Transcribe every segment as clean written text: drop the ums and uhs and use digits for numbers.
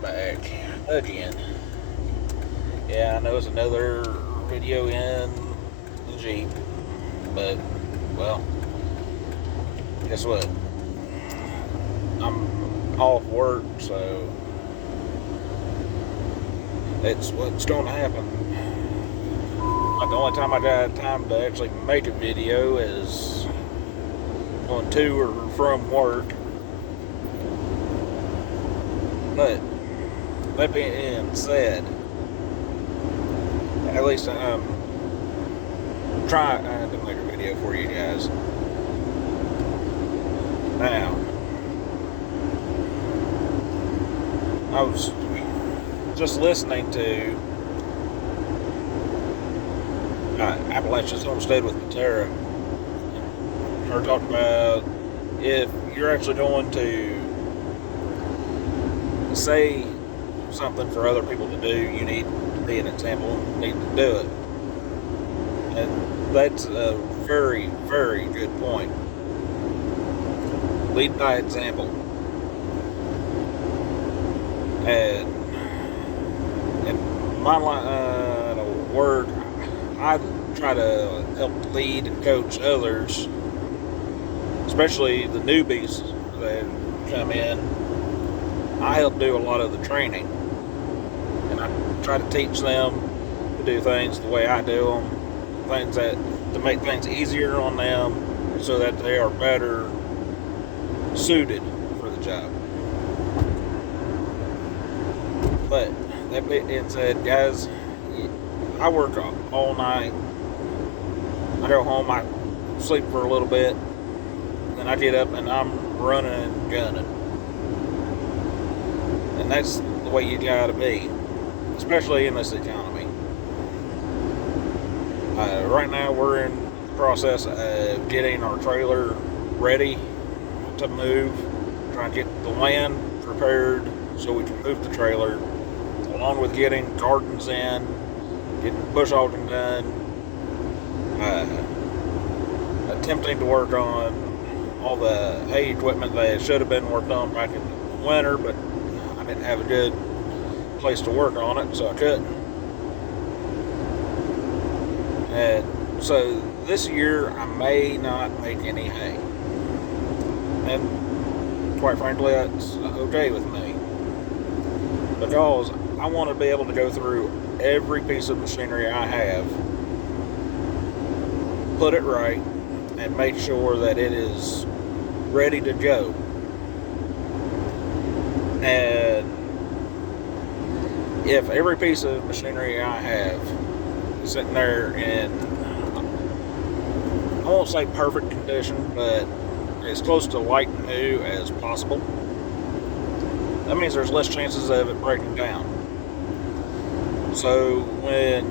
I'm back again. Yeah, I know it's another video in the Jeep, but, well, guess what? I'm off work, so it's what's going to happen. Like, the only time I got time to actually make a video is going to or from work. But that being said, at least I'm trying to make a video for you guys. Now, I was just listening to Appalachia's Homestead with Matera. Her talking about if you're actually going to say something for other people to do, you need to be an example, you need to do it. And that's a very, very good point. Lead by example. And in my line of work, I try to help lead and coach others, especially the newbies that come in. I help do a lot of the training, and I try to teach them to do things the way I do them, things to make things easier on them so that they are better suited for the job. But that being said, guys, I work all night. I go home, I sleep for a little bit, then I get up and I'm running and gunning. And that's the way you gotta be, especially in this economy. Right now we're in the process of getting our trailer ready to move, trying to get the land prepared so we can move the trailer, along with getting gardens in, getting bush hogging done, attempting to work on all the hay equipment that should have been worked on back in the winter, but I didn't have a good place to work on it, so I couldn't. And so this year I may not make any hay, and quite frankly that's okay with me, because I want to be able to go through every piece of machinery I have, put it right, and make sure that it is ready to go. And if every piece of machinery I have is sitting there in, I won't say perfect condition, but as close to like new as possible, that means there's less chances of it breaking down. So when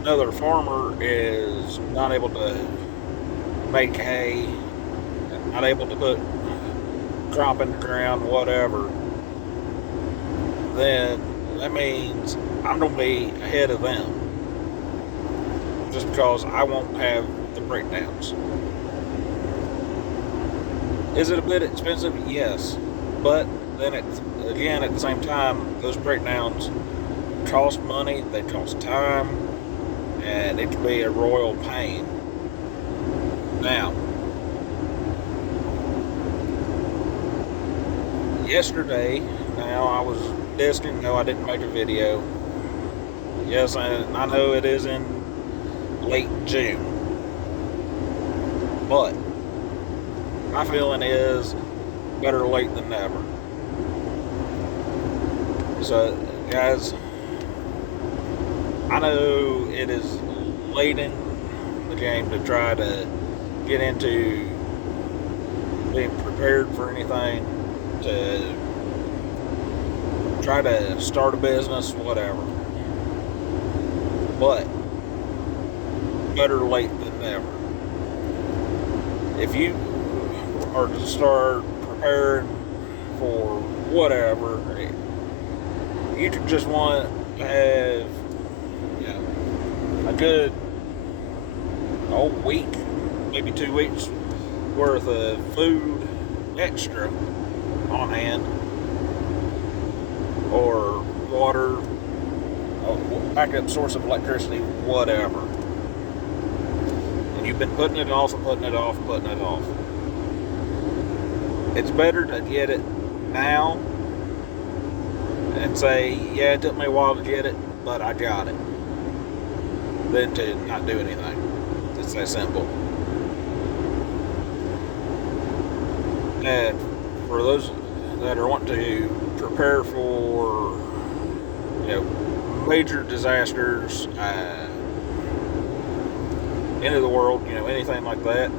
another farmer is not able to make hay, not able to put crop in the ground, whatever, then that means I'm going to be ahead of them, just because I won't have the breakdowns. Is it a bit expensive? Yes, but then again, at the same time, those breakdowns cost money, they cost time, and it can be a royal pain. Now, yesterday, now I was disking. No, I didn't make a video. Yes, I know it is in late June, but my feeling is better late than never. So, guys, I know it is late in the game to try to get into being prepared for anything, to try to start a business, whatever. But better late than never. If you are to start preparing for whatever, you just want to have, a good week, maybe 2 weeks worth of food extra on hand, backup source of electricity, whatever. And you've been putting it off and putting it off and putting it off. It's better to get it now and say, yeah, it took me a while to get it, but I got it, than to not do anything. It's that simple. And for those that are wanting to prepare for, major disasters, end of the world, anything like that,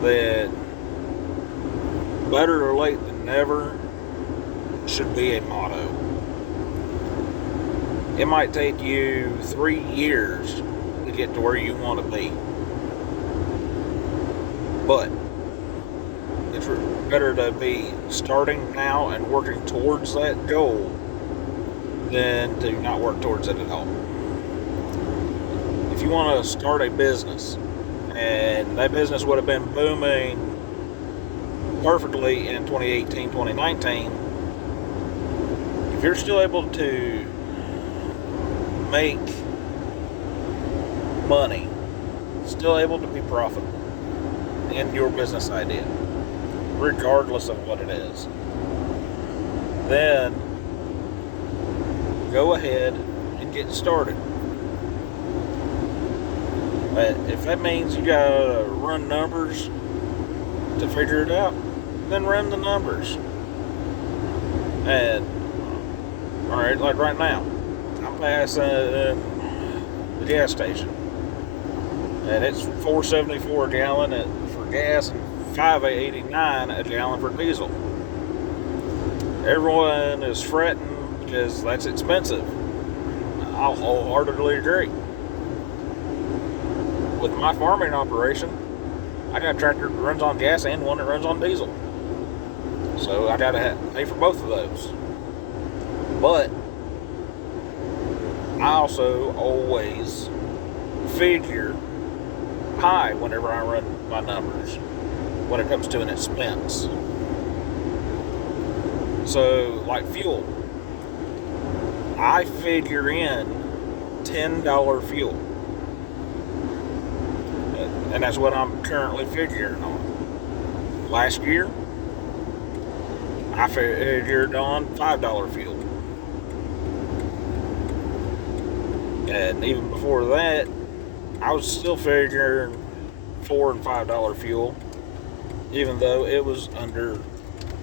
that better late than never should be a motto. It might take you 3 years to get to where you want to be, but it's better to be starting now and working towards that goal than to not work towards it at all. If you want to start a business, and that business would have been booming perfectly in 2018, 2019, if you're still able to make money, still able to be profitable in your business idea, regardless of what it is, then go ahead and get started. But if that means you gotta run numbers to figure it out, then run the numbers. And alright, like right now, I'm passing the gas station, and it's $4.74 a gallon for gas and $5.89 a gallon for diesel. Everyone is fretting because that's expensive. I'll wholeheartedly agree. With my farming operation, I got a tractor that runs on gas and one that runs on diesel, so I gotta pay for both of those. But I also always figure high whenever I run my numbers when it comes to an expense. So, like fuel, I figure in $10 fuel, and that's what I'm currently figuring on. Last year, I figured on $5 fuel, and even before that, I was still figuring $4 and $5 fuel, even though it was under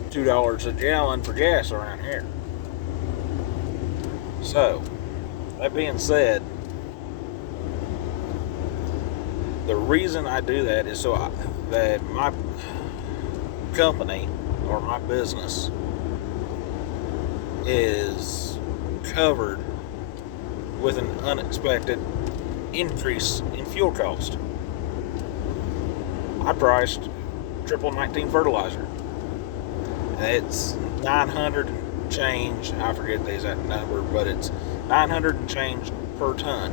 $2 a gallon for gas around here. So, that being said, the reason I do that is so that my company or my business is covered with an unexpected increase in fuel cost. I priced triple 19 fertilizer. It's 900 and change. I forget the exact number, but it's 900 and change per ton.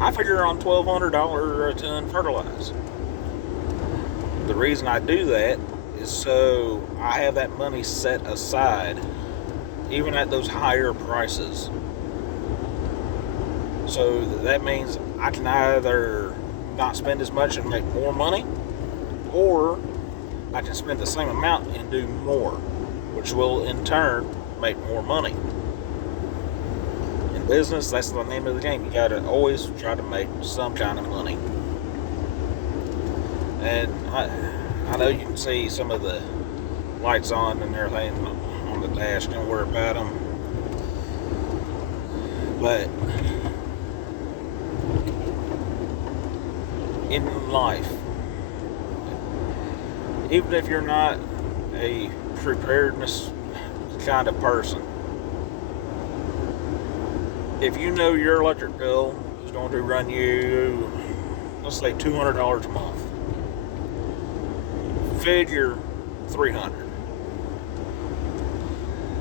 I figure on $1,200 a ton fertilizer. The reason I do that is so I have that money set aside, even at those higher prices. So that means I can either not spend as much and make more money, or I can spend the same amount and do more, which will in turn make more money. In business, that's the name of the game. You gotta always try to make some kind of money. And I know you can see some of the lights on and everything on the dash. Don't worry about them. But in life, even if you're not a preparedness kind of person, if you know your electric bill is going to run you, let's say $200 a month, figure $300,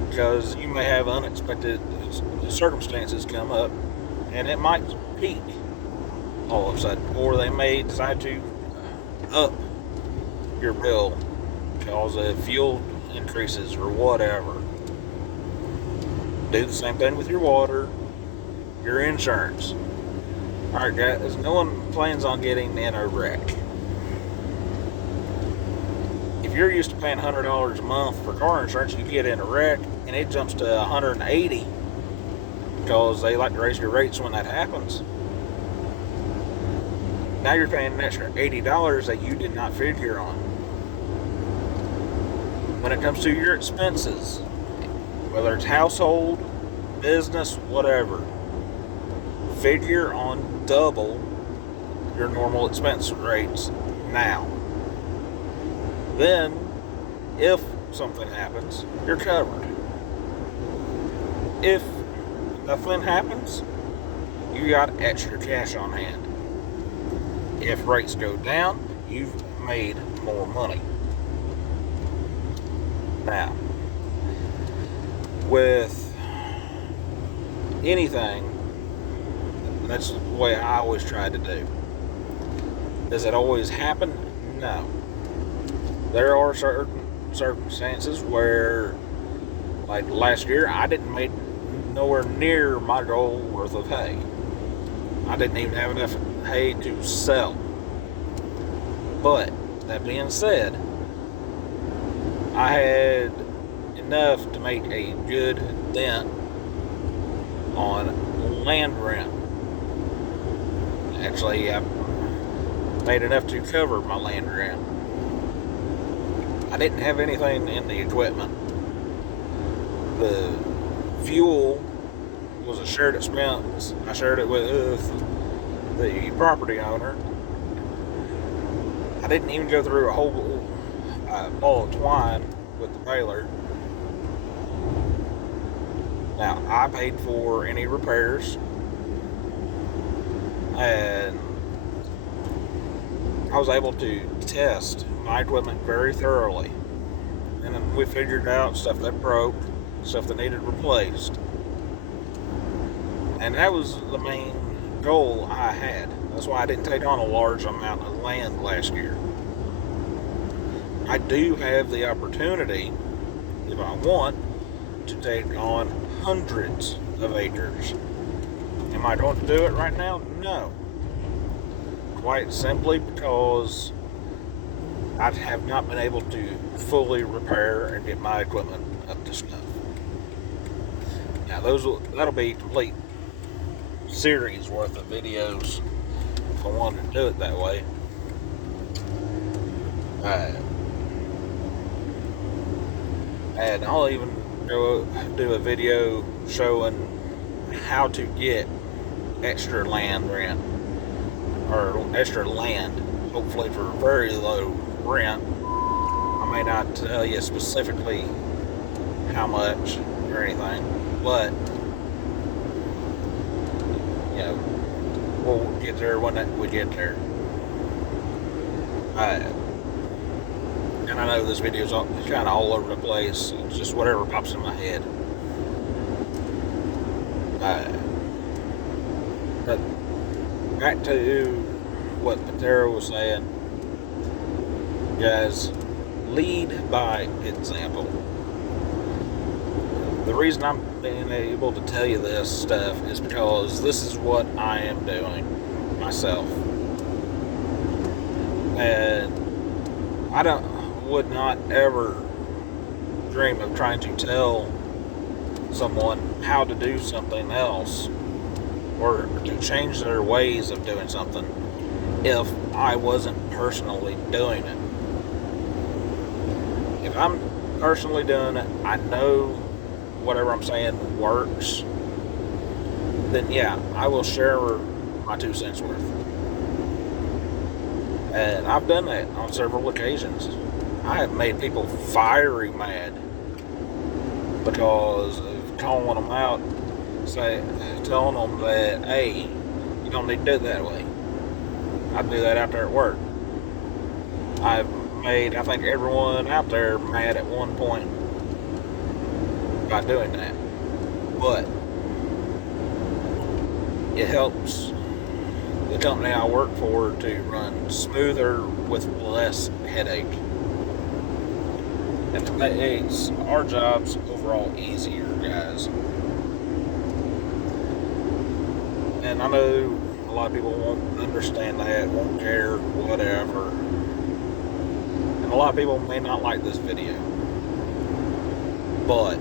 because you may have unexpected circumstances come up and it might peak all of a sudden, or they may decide to up your bill because of fuel increases or whatever. Do the same thing with your water, your insurance. Alright guys, no one plans on getting in a wreck. If you're used to paying $100 a month for car insurance, you get in a wreck and it jumps to $180 because they like to raise your rates when that happens. Now you're paying an extra $80 that you did not figure on. When it comes to your expenses, whether it's household, business, whatever, figure on double your normal expense rates now. Then, if something happens, you're covered. If nothing happens, you got extra cash on hand. If rates go down, you've made more money. Now, with anything, that's the way I always try to do. Does it always happen? No. There are certain circumstances where, like last year, I didn't make nowhere near my goal worth of hay. I didn't even have enough hay to sell. But, that being said, I had enough to make a good dent on land rent. Actually, I made enough to cover my land rent. I didn't have anything in the equipment. The fuel was a shared expense. I shared it with the property owner. I didn't even go through a whole ball of twine with the baler. Now, I paid for any repairs, and I was able to test my equipment very thoroughly. And then we figured out stuff that broke, stuff that needed replaced. And that was the main goal I had. That's why I didn't take on a large amount of land last year. I do have the opportunity, if I want, to take on hundreds of acres. Am I going to do it right now? No. Quite simply because I have not been able to fully repair and get my equipment up to snuff. Now that'll be a complete series worth of videos if I wanted to do it that way. And I'll even go do a video showing how to get extra land rent, or extra land, hopefully for very low rent. I may not tell you specifically how much or anything, but you know, we'll get there when we get there. And I know this video's kind of all over the place. It's just whatever pops in my head. But back to what Patero was saying, guys, lead by example. The reason I'm being able to tell you this stuff is because this is what I am doing myself. And I would not ever dream of trying to tell someone how to do something else or to change their ways of doing something if I wasn't personally doing it. If I'm personally doing it, I know whatever I'm saying works, then yeah, I will share my 2 cents worth. And I've done that on several occasions. I have made people fiery mad because of calling them out, telling them that, hey, you don't need to do it that way. I do that out there at work. I've made, I think, everyone out there mad at one point by doing that. But it helps the company I work for to run smoother with less headache. And it makes our jobs overall easier, guys. And I know a lot of people won't understand that, won't care, whatever. And a lot of people may not like this video. But,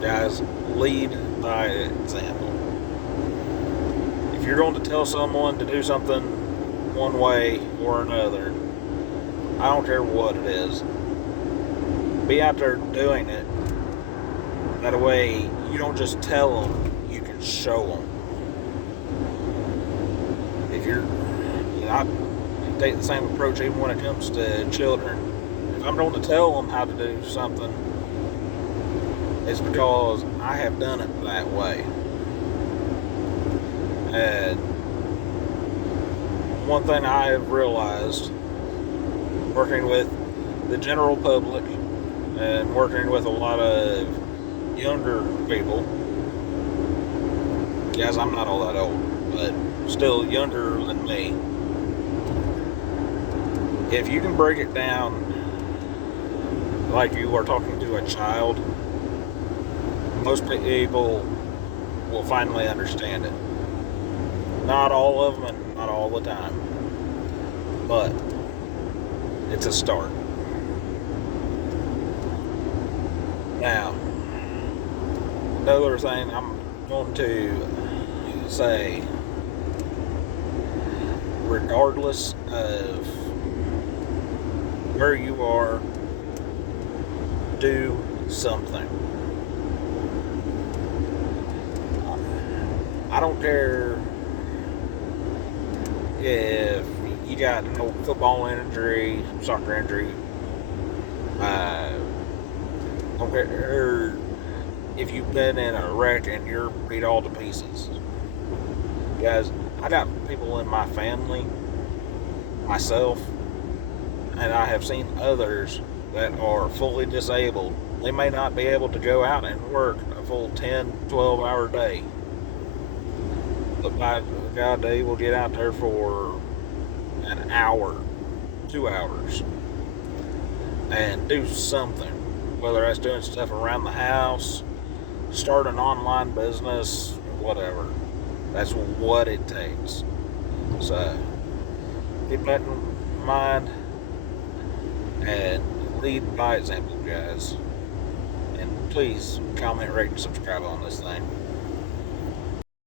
guys, lead by example. If you're going to tell someone to do something one way or another, I don't care what it is, be out there doing it. That way, you don't just tell them, you can show them. If you're, I take the same approach even when it comes to children. If I'm going to tell them how to do something, it's because I have done it that way. And one thing I have realized working with the general public and working with a lot of younger people, guys, I'm not all that old, but still younger than me. If you can break it down like you are talking to a child, most people will finally understand it. Not all of them and not all the time, but it's a start. Now, another thing I'm going to say, regardless of where you are, do something. I don't care if you got an old football injury, soccer injury, don't care if you've been in a wreck and you're beat all to pieces. Guys, I got people in my family, myself, and I have seen others that are fully disabled. They may not be able to go out and work a full 10, 12-hour day. But by God, they will get out there for an hour, 2 hours, and do something. Whether that's doing stuff around the house, start an online business, whatever. That's what it takes. So, keep that in mind and lead by example, guys. And please comment, rate, and subscribe on this thing.